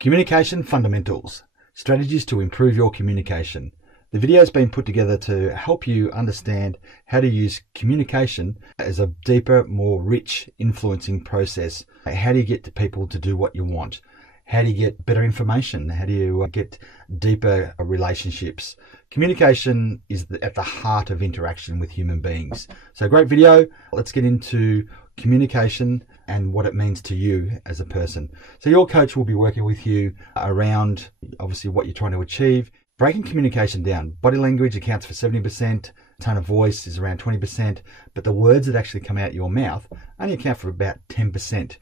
Communication Fundamentals, Strategies to Improve Your Communication. The video has been put together to help you understand how to use communication as a deeper, more rich, influencing process. How do you get to people to do what you want? How do you get better information? How do you get deeper relationships? Communication is at the heart of interaction with human beings. So great video. Let's get into communication and what it means to you as a person. So your coach will be working with you around obviously what you're trying to achieve. Breaking communication down. Body language accounts for 70%, tone of voice is around 20%, but the words that actually come out your mouth only account for about 10%.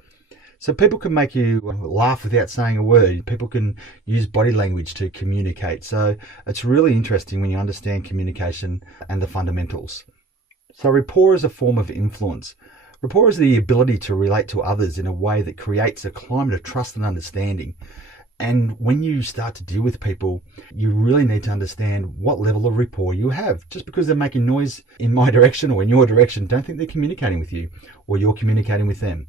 So people can make you laugh without saying a word. People can use body language to communicate. So it's really interesting when you understand communication and the fundamentals. So rapport is a form of influence. Rapport is the ability to relate to others in a way that creates a climate of trust and understanding. And when you start to deal with people, you really need to understand what level of rapport you have. Just because they're making noise in my direction or in your direction, don't think they're communicating with you or you're communicating with them.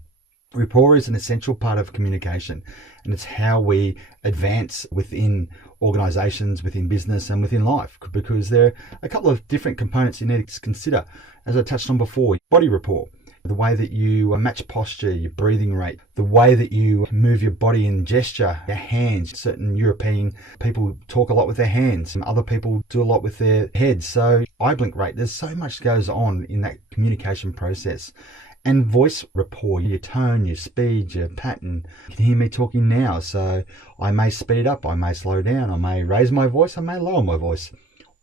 Rapport is an essential part of communication, and it's how we advance within organizations, within business, and within life, because there are a couple of different components you need to consider. As I touched on before, body rapport, the way that you match posture, your breathing rate, the way that you move your body in gesture, your hands. Certain European people talk a lot with their hands, and other people do a lot with their heads. So eye blink rate, there's so much goes on in that communication process. And voice rapport, your tone, your speed, your pattern. You can hear me talking now, so I may speed up, I may slow down, I may raise my voice, I may lower my voice.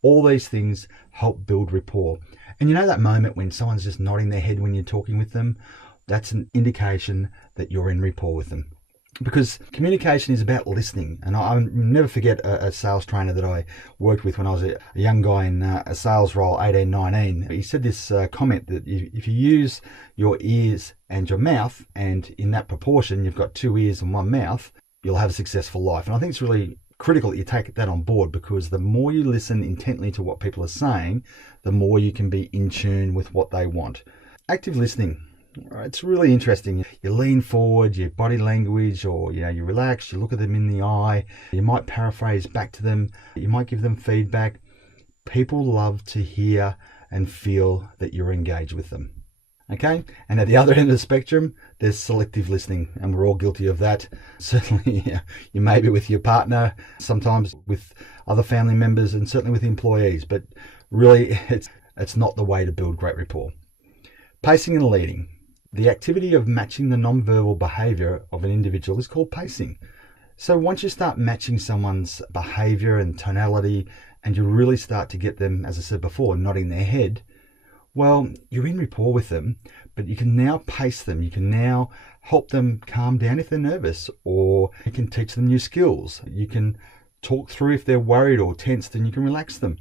All these things help build rapport. And you know that moment when someone's just nodding their head when you're talking with them? That's an indication that you're in rapport with them. Because communication is about listening. And I'll never forget a sales trainer that I worked with when I was a young guy in a sales role, 18, 19. He said this comment that if you use your ears and your mouth, and in that proportion, you've got 2 ears and 1 mouth, you'll have a successful life. And I think it's really critical that you take that on board, because the more you listen intently to what people are saying, the more you can be in tune with what they want. Active listening. It's really interesting. You lean forward, your body language, or you relax, you look at them in the eye, you might paraphrase back to them, you might give them feedback. People love to hear and feel that you're engaged with them. Okay? And at the other end of the spectrum, there's selective listening, and we're all guilty of that. Certainly, you may be with your partner, sometimes with other family members, and certainly with employees, but really it's not the way to build great rapport. Pacing and leading. The activity of matching the non-verbal behavior of an individual is called pacing. So once you start matching someone's behavior and tonality, and you really start to get them, as I said before, nodding their head, well, you're in rapport with them, but you can now pace them. You can now help them calm down if they're nervous, or you can teach them new skills. You can talk through if they're worried or tensed, and you can relax them.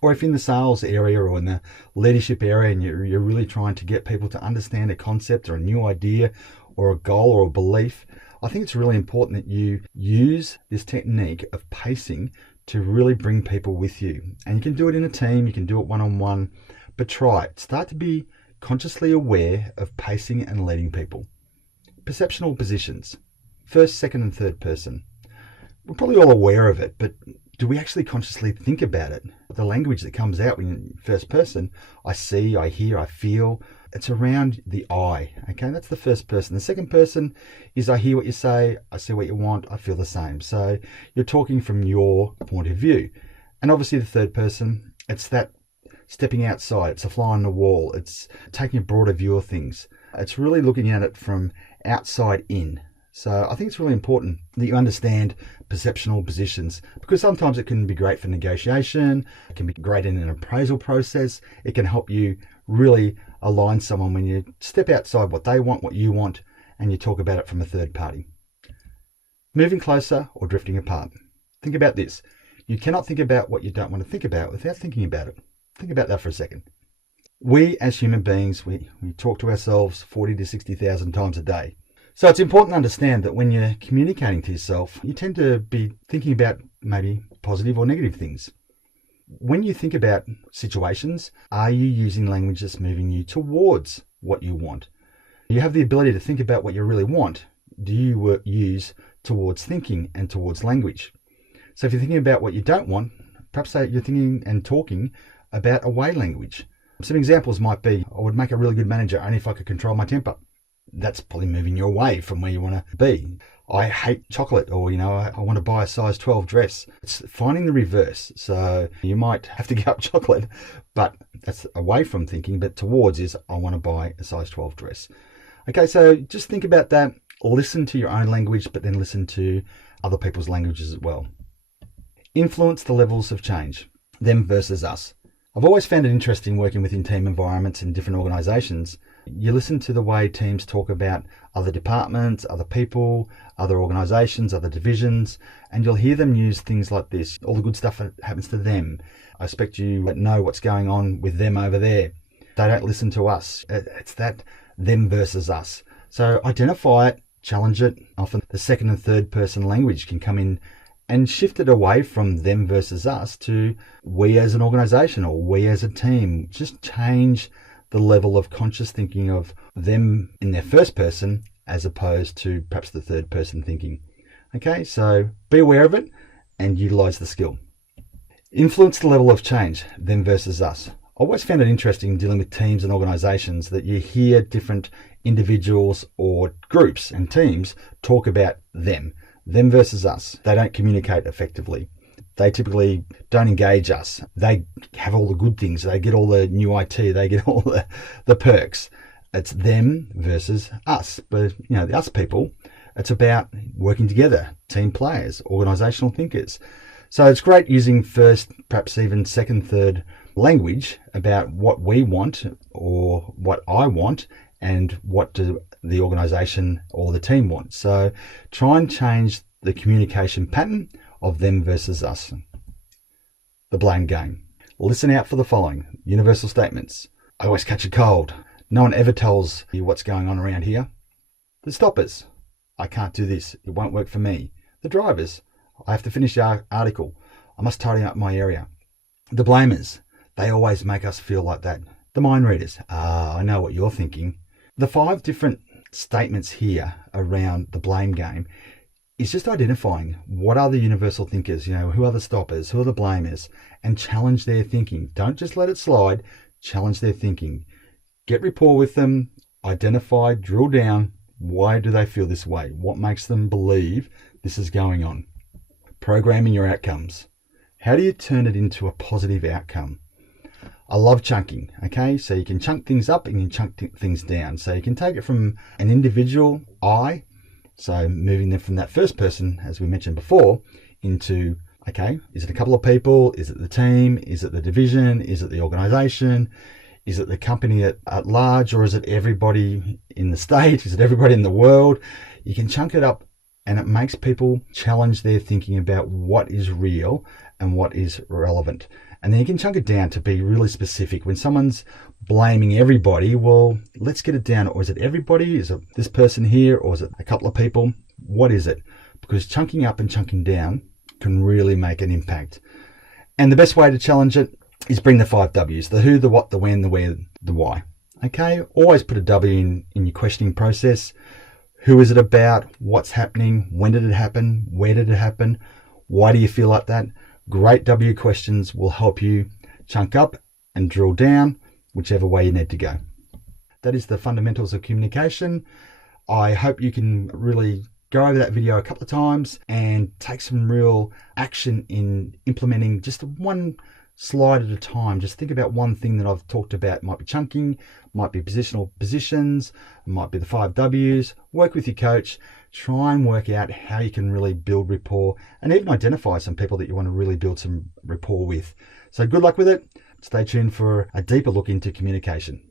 Or if in the sales area or in the leadership area and you're really trying to get people to understand a concept or a new idea or a goal or a belief, I think it's really important that you use this technique of pacing to really bring people with you. And you can do it in a team, you can do it one-on-one, but try it. Start to be consciously aware of pacing and leading people. Perceptional positions. First, second, and third person. We're probably all aware of it, but do we actually consciously think about it? The language that comes out when you're first person, I see, I hear, I feel, it's around the I. Okay, that's the first person. The second person is I hear what you say, I see what you want, I feel the same. So you're talking from your point of view. And obviously the third person, it's that stepping outside, it's a fly on the wall, it's taking a broader view of things. It's really looking at it from outside in. So I think it's really important that you understand perceptional positions, because sometimes it can be great for negotiation, it can be great in an appraisal process, it can help you really align someone when you step outside what they want, what you want, and you talk about it from a third party. Moving closer or drifting apart. Think about this. You cannot think about what you don't want to think about without thinking about it. Think about that for a second. We as human beings, we talk to ourselves 40 to 60,000 times a day. So it's important to understand that when you're communicating to yourself, you tend to be thinking about maybe positive or negative things. When you think about situations, are you using language that's moving you towards what you want? You have the ability to think about what you really want. Do you use towards thinking and towards language. So if you're thinking about what you don't want, perhaps you're thinking and talking about away language. Some examples might be, I would make a really good manager only if I could control my temper. That's probably moving you away from where you want to be. I hate chocolate, or I want to buy a size 12 dress. It's finding the reverse. So you might have to give up chocolate, but that's away from thinking, but towards is I want to buy a size 12 dress. Okay, so just think about that. Listen to your own language, but then listen to other people's languages as well. Influence the levels of change, them versus us. I've always found it interesting working within team environments in different organizations. You listen to the way teams talk about other departments, other people, other organizations, other divisions, and you'll hear them use things like this. All the good stuff that happens to them. I expect you know what's going on with them over there. They don't listen to us. It's that them versus us. So identify it, challenge it. Often the second and third person language can come in and shift it away from them versus us to we as an organization or we as a team. Just change the level of conscious thinking of them in their first person as opposed to perhaps the third person thinking. Okay, so be aware of it and utilize the skill. Influence the level of change, them versus us. I always found it interesting dealing with teams and organizations that you hear different individuals or groups and teams talk about them versus us. They don't communicate effectively. They typically don't engage us. They have all the good things. They get all the new IT. They get all the perks. It's them versus us. But, the us people, it's about working together, team players, organizational thinkers. So it's great using first, perhaps even second, third language about what we want or what I want and what do the organization or the team want. So try and change the communication pattern of them versus us. The blame game. Listen out for the following universal statements. I always catch a cold. No one ever tells you what's going on around here. The stoppers. I can't do this. It won't work for me. The drivers. I have to finish the article. I must tidy up my area. The blamers. They always make us feel like that. The mind readers. I know what you're thinking. The 5 different statements here around the blame game is just identifying what are the universal thinkers, who are the stoppers, who are the blamers, and challenge their thinking. Don't just let it slide, challenge their thinking. Get rapport with them, identify, drill down, why do they feel this way? What makes them believe this is going on? Programming your outcomes. How do you turn it into a positive outcome? I love chunking, okay? So you can chunk things up and you can chunk things down. So you can take it from an individual I, so moving them from that first person, as we mentioned before, into, okay, is it a couple of people? Is it the team? Is it the division? Is it the organization? Is it the company at large? Or is it everybody in the state? Is it everybody in the world? You can chunk it up and it makes people challenge their thinking about what is real and what is relevant. And then you can chunk it down to be really specific. When someone's blaming everybody, well, let's get it down. Or is it everybody? Is it this person here? Or is it a couple of people? What is it? Because chunking up and chunking down can really make an impact. And the best way to challenge it is bring the 5 W's, the who, the what, the when, the where, the why. Okay, always put a W in your questioning process. Who is it about? What's happening? When did it happen? Where did it happen? Why do you feel like that? Great W questions will help you chunk up and drill down whichever way you need to go. That is the fundamentals of communication. I hope you can really go over that video a couple of times and take some real action in implementing just one slide at a time. Just think about one thing that I've talked about. It might be chunking, might be positional positions, it might be the 5 W's. Work with your coach, try and work out how you can really build rapport and even identify some people that you want to really build some rapport with. So good luck with it. Stay tuned for a deeper look into communication.